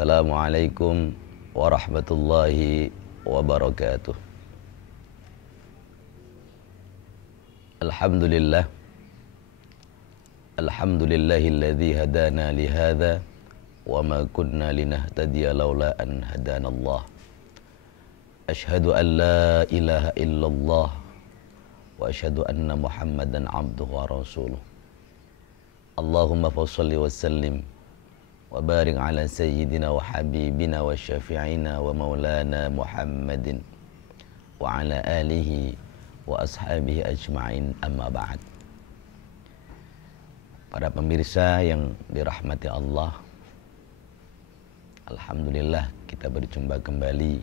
Assalamualaikum warahmatullahi wabarakatuh. Alhamdulillah. Alhamdulillahilladzi hadana lihadza wa ma kunna linahtadiya laula an hadanallah. Asyhadu an la ilaha illallah wa asyhadu anna Muhammadan abduhu wa rasuluh. Allahumma fasholli wa sallim wa barik ala sayyidina wa habibina wa syafi'ina wa maulana Muhammadin wa ala alihi wa ashabihi ajma'in, amma ba'd. Para pemirsa yang dirahmati Allah, alhamdulillah kita berjumpa kembali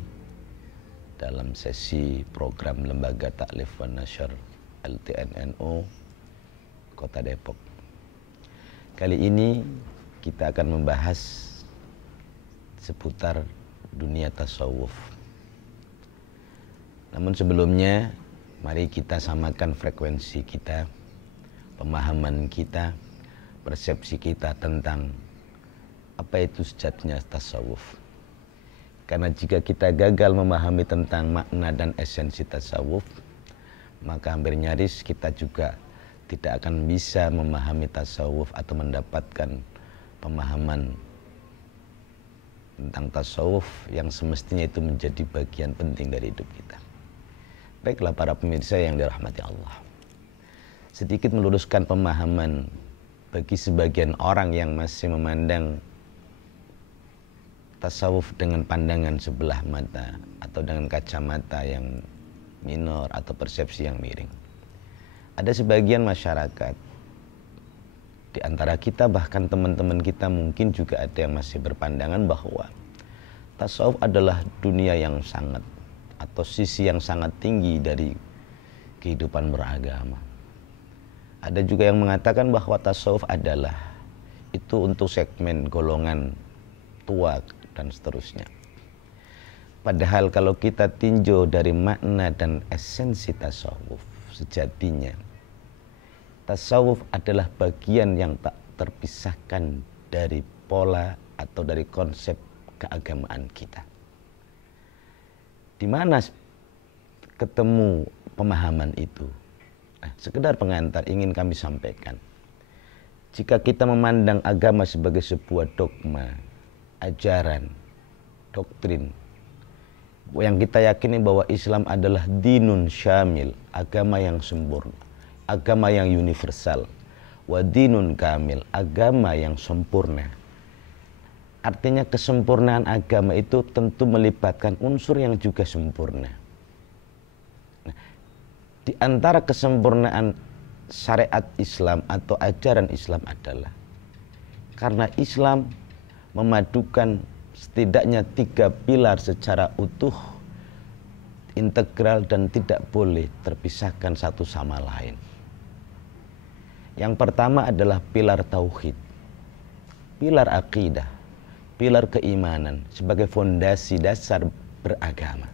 dalam sesi program Lembaga Ta'lif wa Nasyr LTNNU Kota Depok. Kali ini kita akan membahas seputar dunia tasawuf. Namun sebelumnya, mari kita samakan frekuensi kita, pemahaman kita, persepsi kita tentang apa itu sejatinya tasawuf. Karena jika kita gagal memahami tentang makna dan esensi tasawuf, maka hampir nyaris kita juga tidak akan bisa memahami tasawuf atau mendapatkan pemahaman tentang tasawuf yang semestinya itu menjadi bagian penting dari hidup kita. Baiklah para pemirsa yang dirahmati Allah, sedikit meluruskan pemahaman bagi sebagian orang yang masih memandang tasawuf dengan pandangan sebelah mata atau dengan kacamata yang minor atau persepsi yang miring. Ada sebagian masyarakat di antara kita, bahkan teman-teman kita mungkin juga ada yang masih berpandangan bahwa tasawuf adalah dunia yang sangat atau sisi yang sangat tinggi dari kehidupan beragama. Ada juga yang mengatakan bahwa tasawuf adalah itu untuk segmen golongan tua dan seterusnya. Padahal kalau kita tinjau dari makna dan esensi tasawuf, sejatinya tasawuf adalah bagian yang tak terpisahkan dari pola atau dari konsep keagamaan kita. Di mana ketemu pemahaman itu? Nah, sekedar pengantar ingin kami sampaikan. Jika kita memandang agama sebagai sebuah dogma, ajaran, doktrin, yang kita yakini bahwa Islam adalah dinun syamil, agama yang sempurna, agama yang universal, wa dinun kamil, agama yang sempurna. Artinya kesempurnaan agama itu tentu melibatkan unsur yang juga sempurna. Nah, di antara kesempurnaan syariat Islam atau ajaran Islam adalah karena Islam memadukan setidaknya 3 pilar secara utuh, integral, dan tidak boleh terpisahkan satu sama lain. Yang pertama adalah pilar tauhid, pilar akidah, pilar keimanan sebagai fondasi dasar beragama.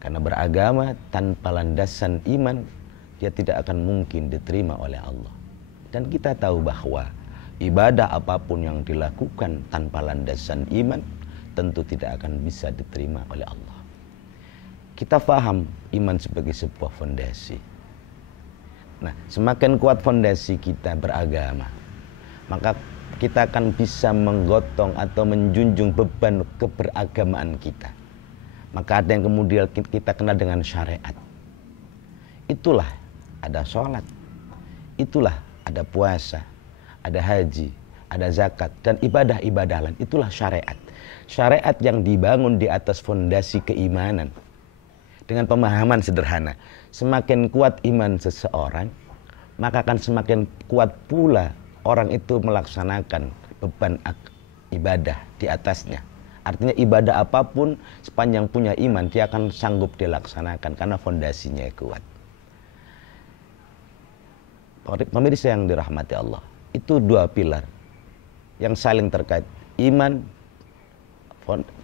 Karena beragama tanpa landasan iman, dia tidak akan mungkin diterima oleh Allah. Dan kita tahu bahwa ibadah apapun yang dilakukan tanpa landasan iman tentu tidak akan bisa diterima oleh Allah. Kita paham iman sebagai sebuah fondasi. Nah, semakin kuat fondasi kita beragama, maka kita akan bisa menggotong atau menjunjung beban keberagamaan kita. Maka ada yang kemudian kita kenal dengan syariat. Itulah ada sholat, itulah ada puasa, ada haji, ada zakat, dan ibadah-ibadah lain. Itulah syariat. Syariat yang dibangun di atas fondasi keimanan. Dengan pemahaman sederhana, semakin kuat iman seseorang, maka akan semakin kuat pula orang itu melaksanakan beban ibadah di atasnya. Artinya ibadah apapun sepanjang punya iman, dia akan sanggup dilaksanakan karena fondasinya kuat. Pemirsa yang dirahmati Allah, itu 2 pilar yang saling terkait. Iman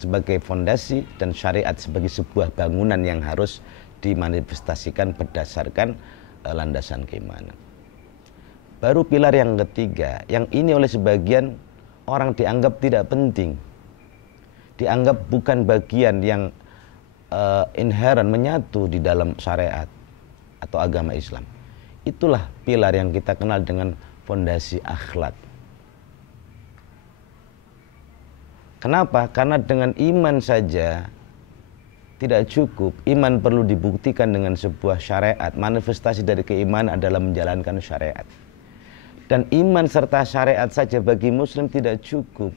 sebagai fondasi dan syariat sebagai sebuah bangunan yang harus dimanifestasikan berdasarkan landasan keimanan. Baru pilar yang ketiga, yang ini oleh sebagian orang dianggap tidak penting. dianggap bukan bagian yang inherent, menyatu di dalam syariat atau agama Islam. Itulah pilar yang kita kenal dengan fondasi akhlak. Kenapa? Karena dengan iman saja tidak cukup. Iman perlu dibuktikan dengan sebuah syariat. Manifestasi dari keimanan adalah menjalankan syariat. Dan iman serta syariat saja bagi muslim tidak cukup.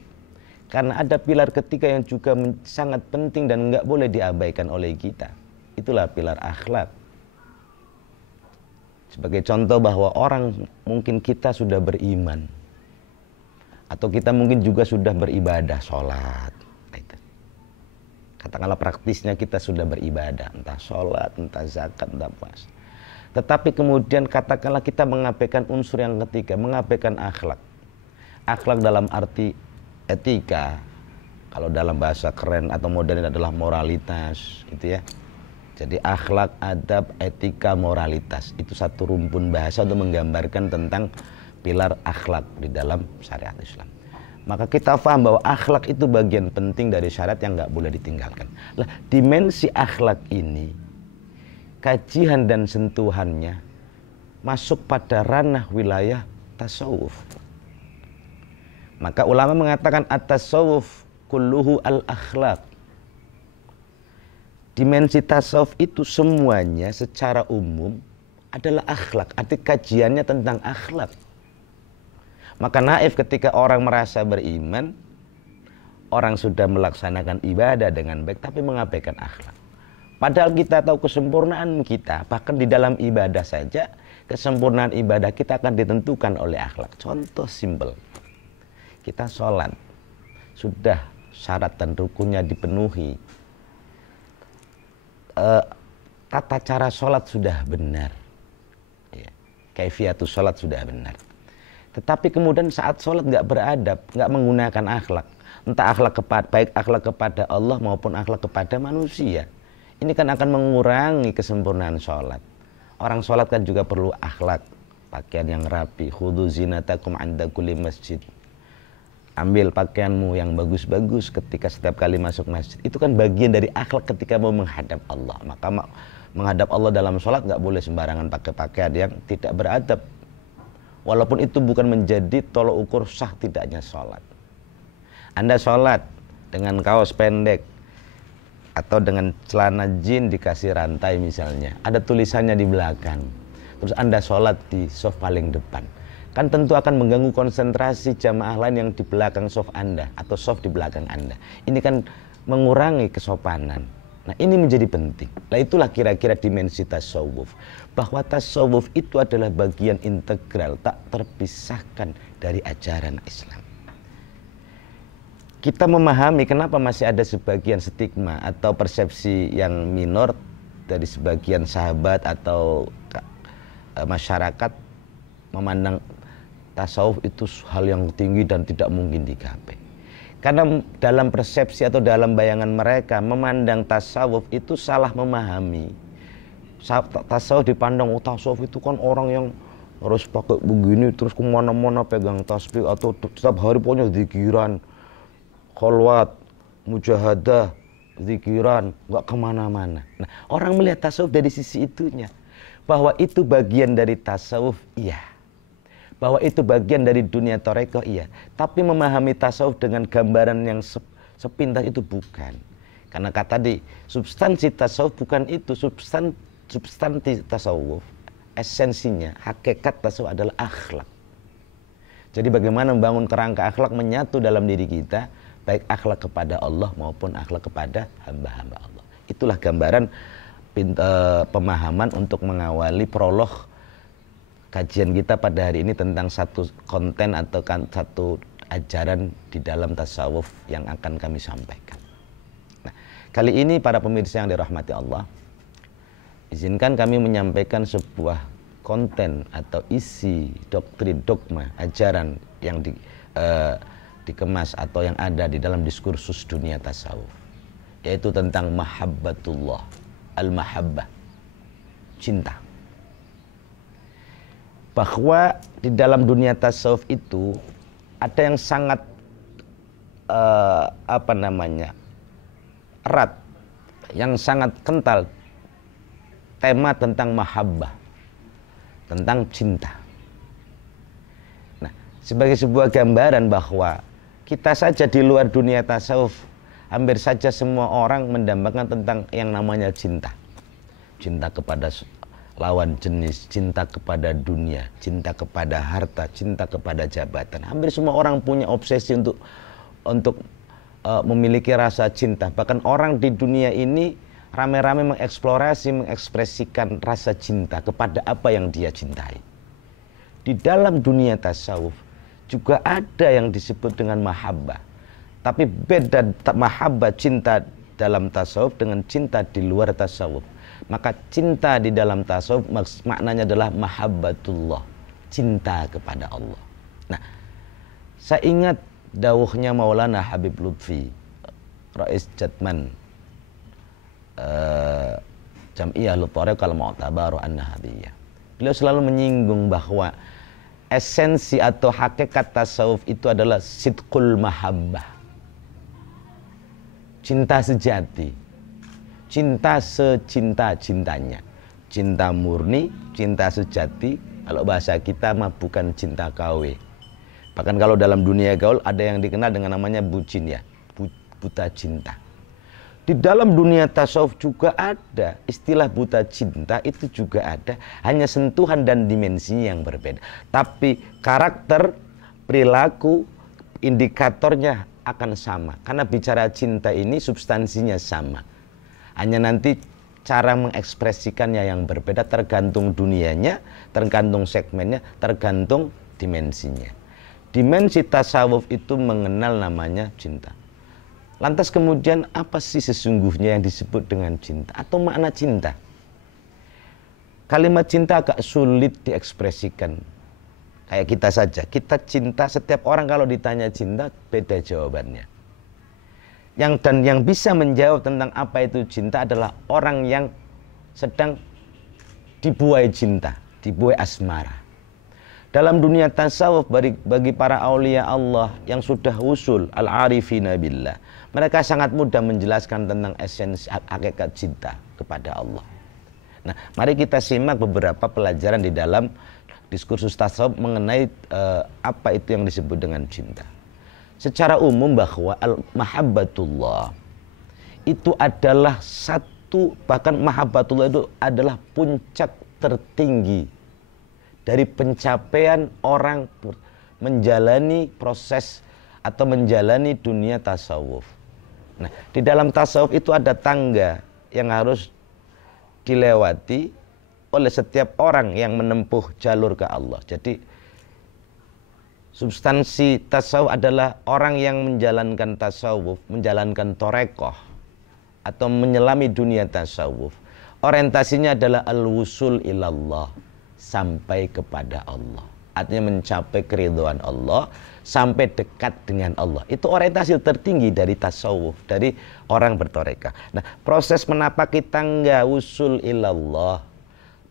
Karena ada pilar ketiga yang juga sangat penting dan nggak boleh diabaikan oleh kita. Itulah pilar akhlak. Sebagai contoh bahwa orang mungkin kita sudah beriman. Atau kita mungkin juga sudah beribadah, sholat. Katakanlah praktisnya kita sudah beribadah, entah sholat, entah zakat, entah puasa. Tetapi kemudian katakanlah kita mengabaikan unsur yang ketiga, mengabaikan akhlak. Akhlak dalam arti etika, kalau dalam bahasa keren atau modern adalah moralitas, gitu ya. Jadi akhlak, adab, etika, moralitas itu satu rumpun bahasa untuk menggambarkan tentang pilar akhlak di dalam syariat Islam. Maka kita paham bahwa akhlak itu bagian penting dari syariat yang nggak boleh ditinggalkan. Lah, dimensi akhlak ini, kajian dan sentuhannya masuk pada ranah wilayah tasawuf. Maka ulama mengatakan at-tasawuf kulluhu al-akhlak. Dimensi tasawuf itu semuanya secara umum adalah akhlak. Arti kajiannya tentang akhlak. Maka naif ketika orang merasa beriman, orang sudah melaksanakan ibadah dengan baik tapi mengabaikan akhlak. Padahal kita tahu kesempurnaan kita, bahkan di dalam ibadah saja, kesempurnaan ibadah kita akan ditentukan oleh akhlak. Contoh simpel, kita sholat, sudah syarat dan rukunnya dipenuhi, tata cara sholat sudah benar, ya, kaifiatus sholat sudah benar. Tetapi kemudian saat sholat nggak beradab, nggak menggunakan akhlak, entah akhlak baik akhlak kepada Allah maupun akhlak kepada manusia, ini kan akan mengurangi kesempurnaan sholat. Orang sholat kan juga perlu akhlak, pakaian yang rapi, khudhu zinatakum 'inda kulli masjid. Ambil pakaianmu yang bagus-bagus ketika setiap kali masuk masjid. Itu kan bagian dari akhlak ketika mau menghadap Allah. Maka menghadap Allah dalam sholat nggak boleh sembarangan pakai pakaian yang tidak beradab. Walaupun itu bukan menjadi tolok ukur sah tidaknya sholat. Anda sholat dengan kaos pendek atau dengan celana jin dikasih rantai misalnya, ada tulisannya di belakang, terus Anda sholat di saf paling depan, kan tentu akan mengganggu konsentrasi jamaah lain yang di belakang saf Anda atau saf di belakang Anda. Ini kan mengurangi kesopanan. Nah, ini menjadi penting. Nah, itulah kira-kira dimensi tasawuf. Bahwa tasawuf itu adalah bagian integral, tak terpisahkan dari ajaran Islam. Kita memahami kenapa masih ada sebagian stigma atau persepsi yang minor dari sebagian sahabat atau masyarakat memandang tasawuf itu hal yang tinggi dan tidak mungkin digapai. Karena dalam persepsi atau dalam bayangan mereka memandang tasawuf itu salah memahami. Tasawuf dipandang, oh tasawuf itu kan orang yang harus pakai begini terus kemana-mana pegang tasbih atau setiap hari pokoknya zikiran, kholwat, mujahadah, zikiran, nggak kemana-mana. Nah, orang melihat tasawuf dari sisi itunya, bahwa itu bagian dari tasawuf, iya. Bahwa itu bagian dari dunia tarekat, iya. Tapi memahami tasawuf dengan gambaran yang sepintas itu bukan. Karena kata tadi, substansi tasawuf bukan itu. Substansi tasawuf, esensinya, hakikat tasawuf adalah akhlak. Jadi bagaimana membangun kerangka akhlak menyatu dalam diri kita, baik akhlak kepada Allah maupun akhlak kepada hamba-hamba Allah. Itulah gambaran pemahaman untuk mengawali prolog kajian kita pada hari ini tentang satu konten atau satu ajaran di dalam tasawuf yang akan kami sampaikan. Nah, kali ini para pemirsa yang dirahmati Allah, izinkan kami menyampaikan sebuah konten atau isi doktrin, dogma, ajaran yang dikemas atau yang ada di dalam diskursus dunia tasawuf, yaitu tentang mahabbatullah, al-mahabbah, cinta. Bahwa di dalam dunia tasawuf itu ada yang sangat erat, yang sangat kental tema tentang mahabbah, tentang cinta. Nah, sebagai sebuah gambaran bahwa kita saja di luar dunia tasawuf, hampir saja semua orang mendambakan tentang yang namanya cinta. Cinta kepada lawan jenis, cinta kepada dunia, cinta kepada harta, cinta kepada jabatan. Hampir semua orang punya obsesi untuk memiliki rasa cinta. Bahkan orang di dunia ini rame-rame mengeksplorasi, mengekspresikan rasa cinta kepada apa yang dia cintai. Di dalam dunia tasawuf juga ada yang disebut dengan mahabbah. Tapi beda mahabbah, cinta dalam tasawuf dengan cinta di luar tasawuf. Maka cinta di dalam tasawuf maknanya adalah mahabbatullah, cinta kepada Allah. Nah, saya ingat dawuhnya Maulana Habib Lutfi, Rais Jatman, Jam'iyah Luthariq al-Mu'tabaru an-Nahdiyah. Beliau selalu menyinggung bahwa esensi atau hakikat tasawuf itu adalah sidqul mahabbah, cinta sejati, cinta secinta-cintanya, cinta murni, cinta sejati. Kalau bahasa kita mah bukan cinta KW. Bahkan kalau dalam dunia gaul ada yang dikenal dengan namanya bucin, ya, buta cinta. Di dalam dunia tasawuf juga ada istilah buta cinta, itu juga ada, hanya sentuhan dan dimensinya yang berbeda. Tapi karakter, perilaku, indikatornya akan sama. Karena bicara cinta ini substansinya sama. Hanya nanti cara mengekspresikannya yang berbeda, tergantung dunianya, tergantung segmennya, tergantung dimensinya. Dimensi tasawuf itu mengenal namanya cinta. Lantas kemudian apa sih sesungguhnya yang disebut dengan cinta atau makna cinta? Kalimat cinta agak sulit diekspresikan. Kayak kita saja, kita cinta, setiap orang kalau ditanya cinta beda jawabannya. Yang bisa menjawab tentang apa itu cinta adalah orang yang sedang dibuai cinta, dibuai asmara. Dalam dunia tasawuf bagi para aulia Allah yang sudah usul al-arifina billah, mereka sangat mudah menjelaskan tentang esensi hakikat cinta kepada Allah. Nah, mari kita simak beberapa pelajaran di dalam diskursus tasawuf mengenai apa itu yang disebut dengan cinta. Secara umum bahwa mahabbatullah itu adalah satu, bahkan mahabbatullah itu adalah puncak tertinggi dari pencapaian orang menjalani proses atau menjalani dunia tasawuf. Nah, di dalam tasawuf itu ada tangga yang harus dilewati oleh setiap orang yang menempuh jalur ke Allah. Jadi substansi tasawuf adalah orang yang menjalankan tasawuf, menjalankan torekoh atau menyelami dunia tasawuf. Orientasinya adalah al-wusul ilallah, sampai kepada Allah. Artinya mencapai keridhaan Allah, sampai dekat dengan Allah. Itu orientasi tertinggi dari tasawuf, dari orang bertorekah. Nah, proses menapaki tangga wusul ilallah,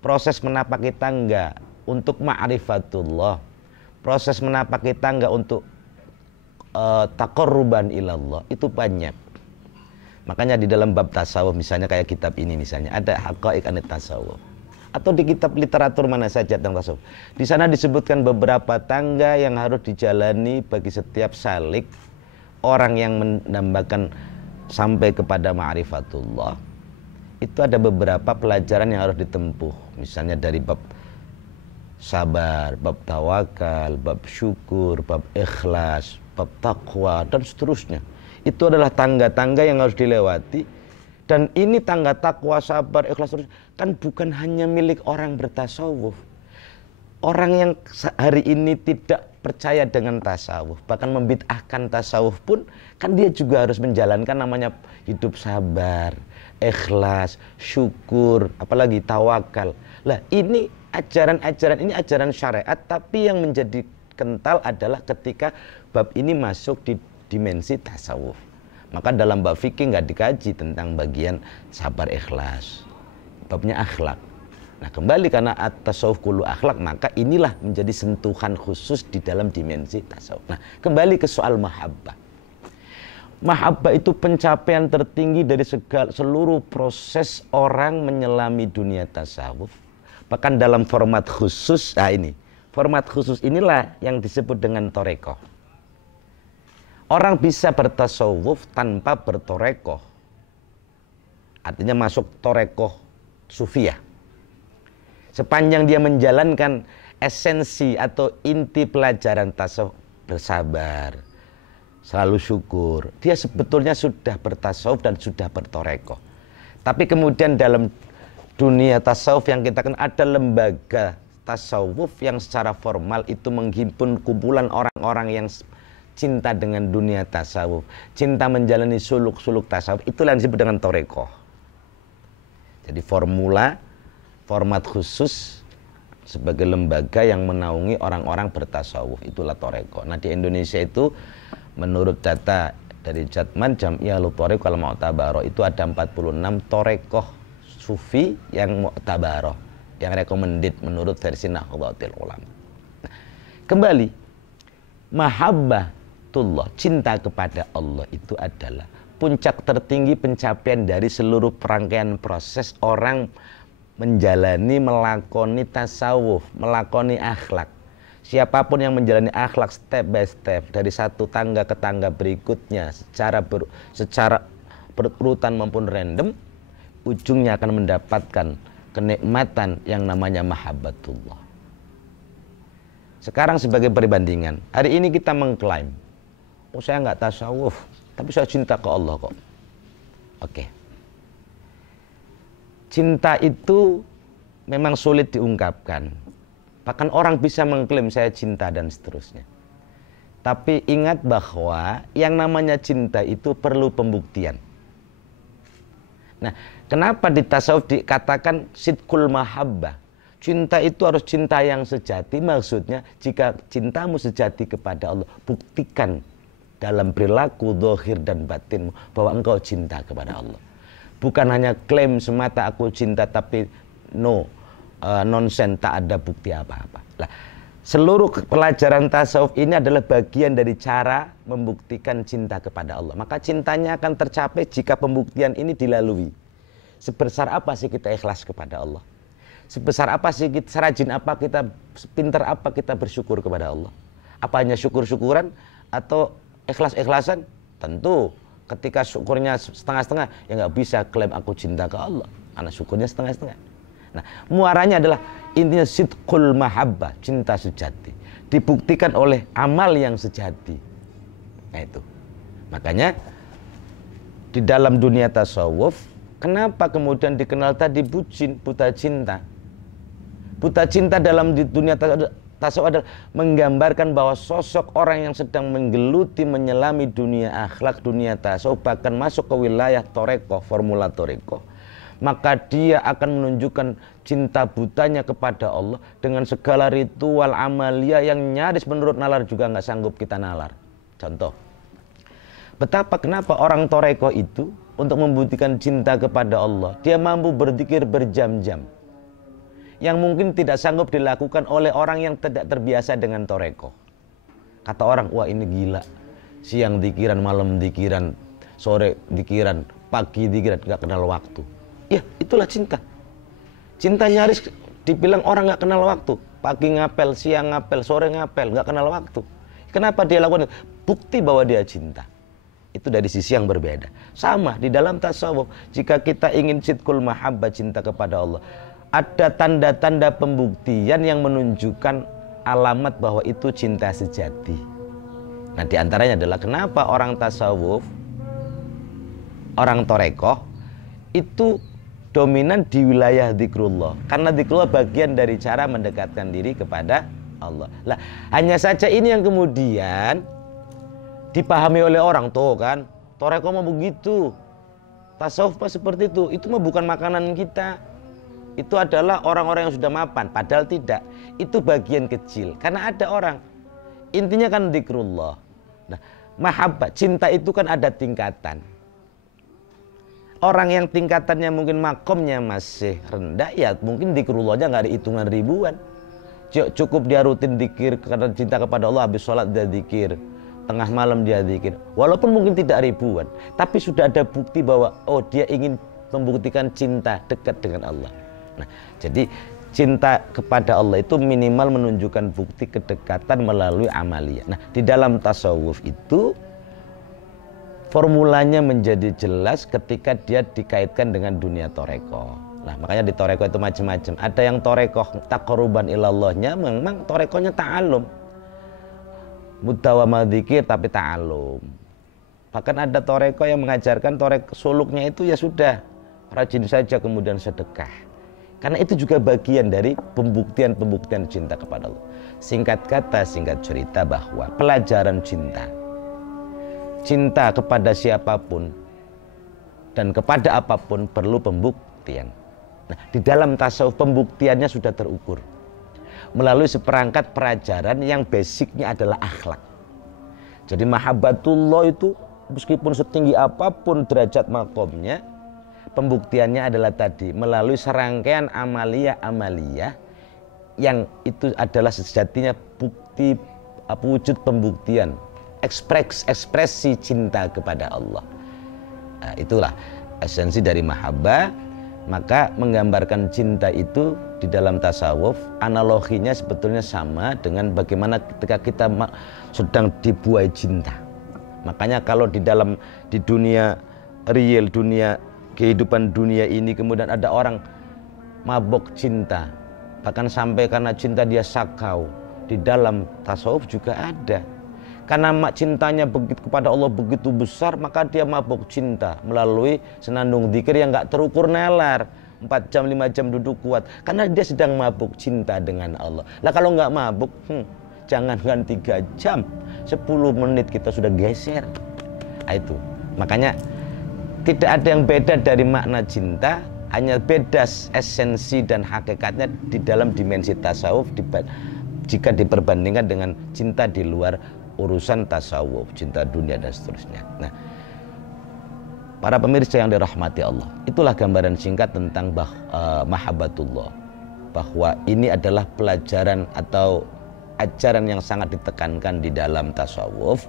proses menapaki tangga untuk ma'rifatullah, proses menapaki tangga untuk taqarruban ilallah, itu banyak. Makanya di dalam bab tasawuf, misalnya kayak kitab ini misalnya, ada haqaiq anit tasawuf. Atau di kitab literatur mana saja tentang tasawuf. Di sana disebutkan beberapa tangga yang harus dijalani bagi setiap salik, orang yang menambahkan sampai kepada ma'rifatullah. Itu ada beberapa pelajaran yang harus ditempuh. Misalnya dari bab sabar, bab tawakal, bab syukur, bab ikhlas, bab taqwa, dan seterusnya. Itu adalah tangga-tangga yang harus dilewati. Dan ini tangga takwa, sabar, ikhlas, terus kan bukan hanya milik orang bertasawuf. Orang yang hari ini tidak percaya dengan tasawuf, bahkan membid'ahkan tasawuf pun, kan dia juga harus menjalankan namanya hidup sabar, ikhlas, syukur, apalagi tawakal. Lah ini ajaran-ajaran ini ajaran syariat, tapi yang menjadi kental adalah ketika bab ini masuk di dimensi tasawuf. Maka dalam bab fikih nggak dikaji tentang bagian sabar ikhlas, babnya akhlak. Nah kembali karena at-tasawuf kullu akhlak, maka inilah menjadi sentuhan khusus di dalam dimensi tasawuf. Nah kembali ke soal mahabbah. Mahabbah itu pencapaian tertinggi dari seluruh proses orang menyelami dunia tasawuf. Bahkan dalam format khusus, format khusus inilah yang disebut dengan torekoh. Orang bisa bertasawuf tanpa bertorekoh. Artinya masuk torekoh sufiyah. Sepanjang dia menjalankan esensi atau inti pelajaran tasawuf, bersabar, selalu syukur, dia sebetulnya sudah bertasawuf dan sudah bertorekoh. Tapi kemudian dalam dunia tasawuf yang kita kenal ada lembaga tasawuf yang secara formal itu menghimpun kumpulan orang-orang yang cinta dengan dunia tasawuf, cinta menjalani suluk-suluk tasawuf, itulah yang disebut dengan torekoh. Jadi format khusus sebagai lembaga yang menaungi orang-orang bertasawuf, itulah torekoh. Nah di Indonesia itu menurut data dari Jatman Jam'iyatul Thariqah Wal Mu'tabarah itu ada 46 torekoh sufi yang mu'tabarah, yang recommended menurut versi Nahdlatul Ulama. Nah, kembali, mahabbatullah, cinta kepada Allah itu adalah puncak tertinggi pencapaian dari seluruh rangkaian proses orang menjalani, melakoni tasawuf, melakoni akhlak. Siapapun yang menjalani akhlak step by step dari satu tangga ke tangga berikutnya secara berurutan maupun random, ujungnya akan mendapatkan kenikmatan yang namanya mahabbatullah. Sekarang sebagai perbandingan, hari ini kita mengklaim, oh saya nggak tasawuf, tapi saya cinta ke Allah kok. Oke. Cinta itu memang sulit diungkapkan. Bahkan orang bisa mengklaim saya cinta dan seterusnya. Tapi ingat bahwa yang namanya cinta itu perlu pembuktian. Nah, kenapa di tasawuf dikatakan sidqul mahabbah? Cinta itu harus cinta yang sejati. Maksudnya jika cintamu sejati kepada Allah, buktikan dalam perilaku zahir dan batinmu bahwa engkau cinta kepada Allah. Bukan hanya klaim semata aku cinta tapi nonsen, tak ada bukti apa-apa. Nah, seluruh pelajaran tasawuf ini adalah bagian dari cara membuktikan cinta kepada Allah. Maka cintanya akan tercapai jika pembuktian ini dilalui. Sebesar apa sih kita ikhlas kepada Allah? Sebesar apa sih kita, serajin apa kita, sepintar apa kita bersyukur kepada Allah? Apa hanya syukur-syukuran atau ikhlas-ikhlasan? Tentu ketika syukurnya setengah-setengah, ya nggak bisa klaim aku cinta ke Allah. Karena syukurnya setengah-setengah. Nah, muaranya adalah intinya sidqul mahabbah, cinta sejati. Dibuktikan oleh amal yang sejati. Nah itu. Makanya di dalam dunia tasawuf, kenapa kemudian dikenal tadi bucin, buta cinta? Buta cinta dalam di dunia tasawuf adalah menggambarkan bahwa sosok orang yang sedang menggeluti, menyelami dunia akhlak, dunia tasawuf, bahkan masuk ke wilayah torekoh, formula torekoh, maka dia akan menunjukkan cinta butanya kepada Allah dengan segala ritual amalia yang nyaris menurut nalar juga nggak sanggup kita nalar. Contoh, kenapa orang torekoh itu untuk membuktikan cinta kepada Allah, dia mampu berzikir berjam-jam yang mungkin tidak sanggup dilakukan oleh orang yang tidak terbiasa dengan torekoh. Kata orang, wah ini gila, siang dikiran, malam dikiran, sore dikiran, pagi dikiran, nggak kenal waktu. Ya itulah cinta. Cinta nyaris dibilang orang nggak kenal waktu. Pagi ngapel, siang ngapel, sore ngapel, nggak kenal waktu. Kenapa dia lakukan itu? Bukti bahwa dia cinta. Itu dari sisi yang berbeda. Sama di dalam tasawuf, jika kita ingin sidqul mahabbah, cinta kepada Allah, ada tanda-tanda pembuktian yang menunjukkan alamat bahwa itu cinta sejati. Nah diantaranya adalah kenapa orang tasawuf, orang torekoh itu dominan di wilayah zikrullah, karena zikrullah bagian dari cara mendekatkan diri kepada Allah. Lah, hanya saja ini yang kemudian dipahami oleh orang, tuh kan, torekoh mah begitu, tasawuf mah seperti itu mah bukan makanan kita, itu adalah orang-orang yang sudah mapan. Padahal tidak, itu bagian kecil, karena ada orang intinya kan zikrullah. Nah, mahabbah, cinta itu kan ada tingkatan. Orang yang tingkatannya mungkin makomnya masih rendah, ya mungkin zikrullahnya nggak ada hitungan ribuan. Cukup dia rutin zikir karena cinta kepada Allah, habis sholat dia zikir, tengah malam dia zikir, walaupun mungkin tidak ribuan, tapi sudah ada bukti bahwa oh dia ingin membuktikan cinta dekat dengan Allah. Nah, jadi cinta kepada Allah itu minimal menunjukkan bukti kedekatan melalui amalia. Nah, di dalam tasawuf itu formulanya menjadi jelas ketika dia dikaitkan dengan dunia toreko. Nah, makanya di toreko itu macam-macam. Ada yang toreko taqarruban ilallahnya memang torekonya ta'alum. Mudawamah dzikir tapi ta'alum. Bahkan ada toreko yang mengajarkan torek suluknya itu ya sudah rajin saja kemudian sedekah. Karena itu juga bagian dari pembuktian cinta kepada Allah. Singkat kata, singkat cerita bahwa pelajaran cinta kepada siapapun dan kepada apapun perlu pembuktian. Nah, di dalam tasawuf pembuktiannya sudah terukur melalui seperangkat pelajaran yang basicnya adalah akhlak. Jadi mahabbatullah itu meskipun setinggi apapun derajat makomnya, pembuktiannya adalah tadi melalui serangkaian amalia-amalia yang itu adalah sejatinya bukti wujud pembuktian ekspresi cinta kepada Allah. Nah, itulah esensi dari mahabbah. Maka menggambarkan cinta itu di dalam tasawuf analoginya sebetulnya sama dengan bagaimana ketika kita sedang dibuai cinta. Makanya kalau di dunia real, dunia kehidupan dunia ini kemudian ada orang mabok cinta, bahkan sampai karena cinta dia sakau, di dalam tasawuf juga ada. Karena cintanya kepada Allah begitu besar, maka dia mabuk cinta melalui senandung dzikir yang gak terukur nalar. 4 jam, 5 jam duduk kuat. Karena dia sedang mabuk cinta dengan Allah. Lah kalau gak mabuk, jangankan 3 jam, 10 menit kita sudah geser. Nah, itu. Makanya tidak ada yang beda dari makna cinta, hanya beda esensi dan hakikatnya di dalam dimensi tasawuf jika diperbandingkan dengan cinta di luar urusan tasawuf, cinta dunia dan seterusnya. Nah, para pemirsa yang dirahmati Allah, itulah gambaran singkat tentang mahabbatullah, bahwa ini adalah pelajaran atau ajaran yang sangat ditekankan di dalam tasawuf,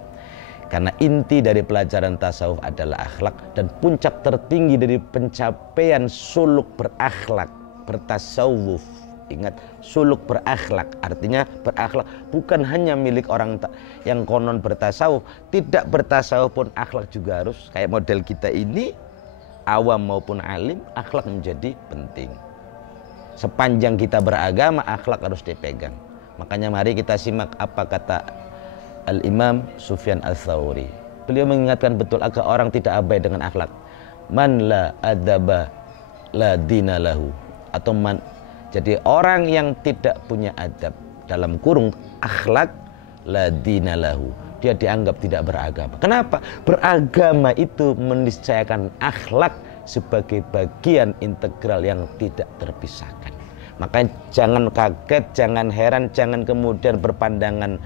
karena inti dari pelajaran tasawuf adalah akhlak, dan puncak tertinggi dari pencapaian suluk berakhlak bertasawuf. Ingat, suluk berakhlak artinya berakhlak bukan hanya milik orang yang konon bertasawuf, tidak bertasawuf pun akhlak juga harus. Kayak model kita ini, awam maupun alim, akhlak menjadi penting. Sepanjang kita beragama, akhlak harus dipegang. Makanya mari kita simak apa kata Al-Imam Sufyan Ats-Tsauri. Beliau mengingatkan betul agar orang tidak abai dengan akhlak. Man la adaba la dina lahu, atau jadi orang yang tidak punya adab, dalam kurung akhlak, la dina lahu, dia dianggap tidak beragama. Kenapa? Beragama itu meniscayakan akhlak sebagai bagian integral yang tidak terpisahkan. Makanya jangan kaget, jangan heran, jangan kemudian berpandangan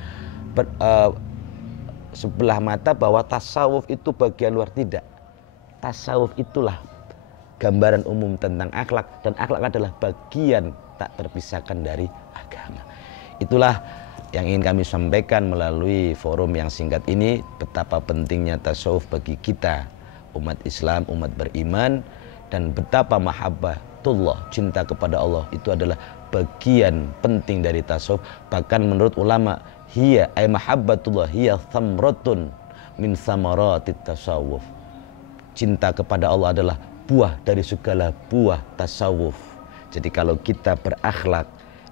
sebelah mata bahwa tasawuf itu bagian luar. Tidak. Tasawuf itulah gambaran umum tentang akhlak, dan akhlak adalah bagian tak terpisahkan dari agama. Itulah yang ingin kami sampaikan melalui forum yang singkat ini, betapa pentingnya tasawuf bagi kita umat Islam, umat beriman, dan betapa mahabbatullah, cinta kepada Allah itu adalah bagian penting dari tasawuf. Bahkan menurut ulama, hiya ay mahabbatullah hiya thamratun min thamaratit tasawuf. Cinta kepada Allah adalah buah dari segala buah tasawuf. Jadi kalau kita berakhlak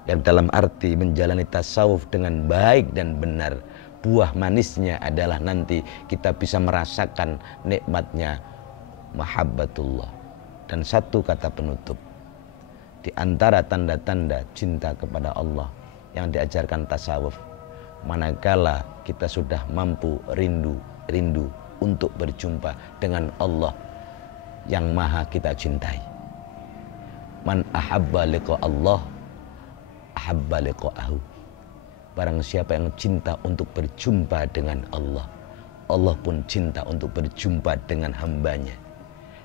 yang dalam arti menjalani tasawuf dengan baik dan benar, buah manisnya adalah nanti kita bisa merasakan nikmatnya mahabbatullah. Dan satu kata penutup, di antara tanda-tanda cinta kepada Allah yang diajarkan tasawuf, manakala kita sudah mampu rindu untuk berjumpa dengan Allah yang maha kita cintai. Man ahabba liqa Allah ahabba liqa'ahu. Barang siapa yang cinta untuk berjumpa dengan Allah, Allah pun cinta untuk berjumpa dengan hambanya.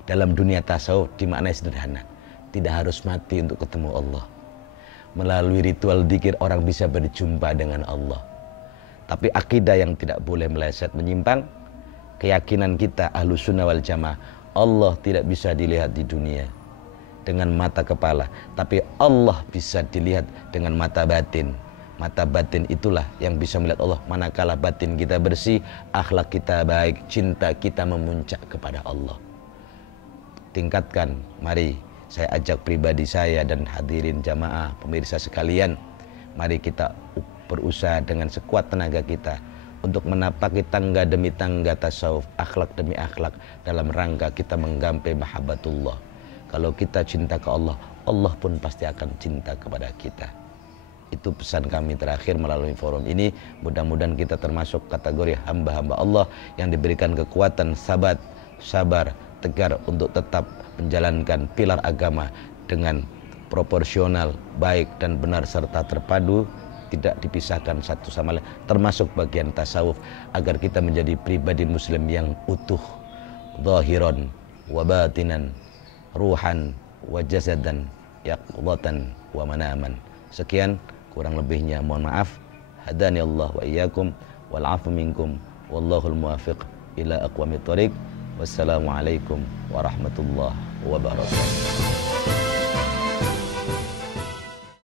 Dalam dunia tasawuf dimaknai sederhana, tidak harus mati untuk ketemu Allah. Melalui ritual dzikir orang bisa berjumpa dengan Allah. Tapi akidah yang tidak boleh meleset menyimpang, keyakinan kita Ahlus Sunnah wal Jamaah, Allah tidak bisa dilihat di dunia dengan mata kepala, tapi Allah bisa dilihat dengan mata batin. Mata batin itulah yang bisa melihat Allah manakala batin kita bersih, akhlak kita baik, cinta kita memuncak kepada Allah. Tingkatkan, mari saya ajak pribadi saya dan hadirin jamaah pemirsa sekalian, mari kita berusaha dengan sekuat tenaga kita untuk menapaki tangga demi tangga tasawuf, akhlak demi akhlak, dalam rangka kita menggapai mahabbatullah. Kalau kita cinta ke Allah, Allah pun pasti akan cinta kepada kita. Itu pesan kami terakhir melalui forum ini. Mudah-mudahan kita termasuk kategori hamba-hamba Allah yang diberikan kekuatan, sabar, tegar untuk tetap menjalankan pilar agama dengan proporsional, baik dan benar serta terpadu, tidak dipisahkan satu sama lain, termasuk bagian tasawuf, agar kita menjadi pribadi muslim yang utuh, zahiran wa batinan, ruhan wa jasadan, yaqdatan wa manaman. Sekian, kurang lebihnya mohon maaf. Hadani Allah wa iyyakum wal afu minkum wallahul muwaffiq ila aqwamit thoriq. Wassalamualaikum warahmatullahi wabarakatuh.